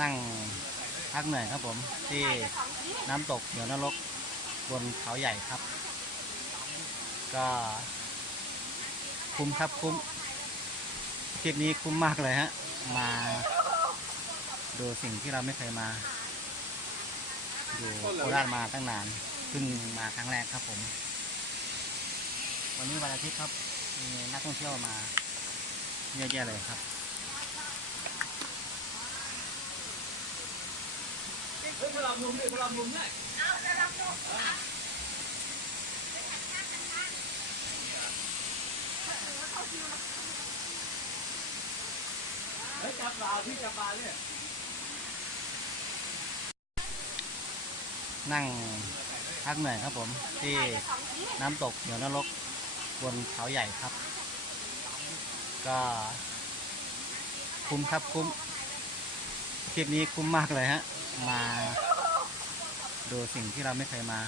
นั่งพักเหนื่อยครับผมที่น้ำตกเหวนรกบนเขาใหญ่ครับก็คุ้มครับคุ้มทริปนี้คุ้มมากเลยฮะมาดูสิ่งที่เราไม่เคยมาอยู่โคราชมาตั้งนานเพิ่งมาครั้งแรกครับผมวันนี้วันอาทิตย์ครับมีนักท่องเที่ยวมาเยอะแยะเลยครับพลังมุมดิพลังมุมเนี่ยจับปลาที่จับปลาเนี่ยนั่งพักเหนื่อยครับผมที่น้ำตกเหวนรกบนเขาใหญ่ครับก็คุ้มครับคุ้มทริปนี้คุ้มมากเลยฮะมาดูสิ่งที่เราไม่เคยมา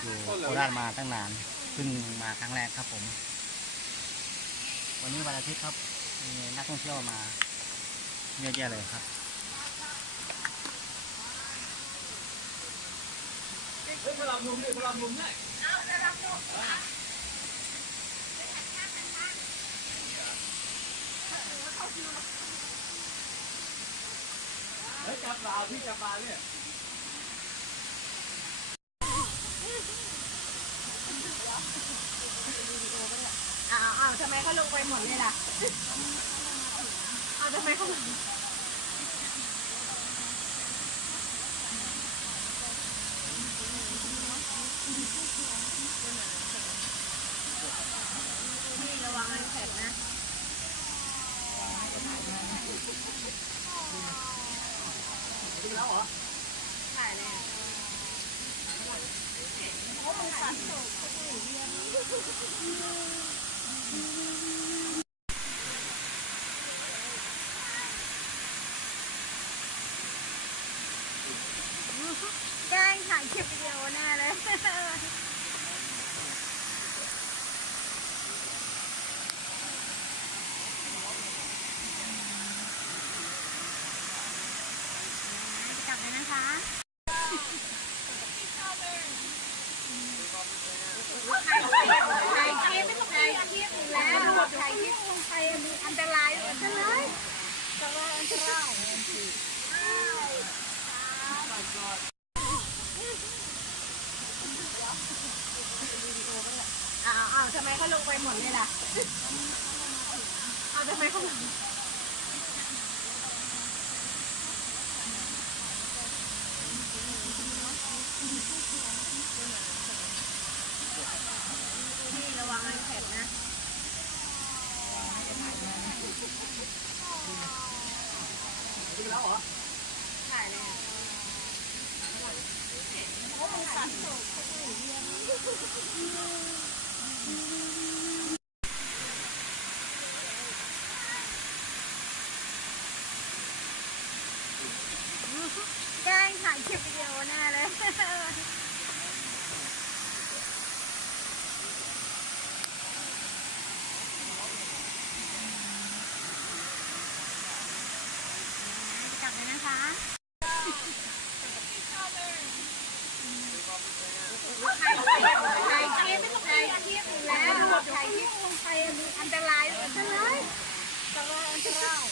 อยู่โคราชมาตั้งนานเพิ่งมาครั้งแรกครับผมวันนี้วันอาทิตย์ครับมีนักท่องเที่ยวมาเยอะแยะเลยครับพลังมุมดิพลังมุมเนี่ยจับปลาที่จับปลาเนี่ยอ้าวทำไมเขาลงไปหมดเลยล่ะอ้าวทำไมเขาลงนี่ระวังมันแข็งนะดูแล้วเหรอถ่ายเลยแกล้งถ่ายคลิปวิดีโอแน่เลยกลับเลยนะคะถ่ายคลิปอยู่แล้วถ่ายคลิปลงไปมีอันตรายเลยอันตรายอ้าวทำไมเขาลงไปหมดเลยล่ะอ้าวทำไมเขาลงนี่ระวังมันแข็งนะดูแล้วเหรอถ่ายเลยแกล้งถ่ายคลิปวิดีโอแน่เลยกลับเลยนะคะถ่ายคลิปอยู่แล้วถ่ายคลิปลงไปมีอันตรายอันตรายอันตราย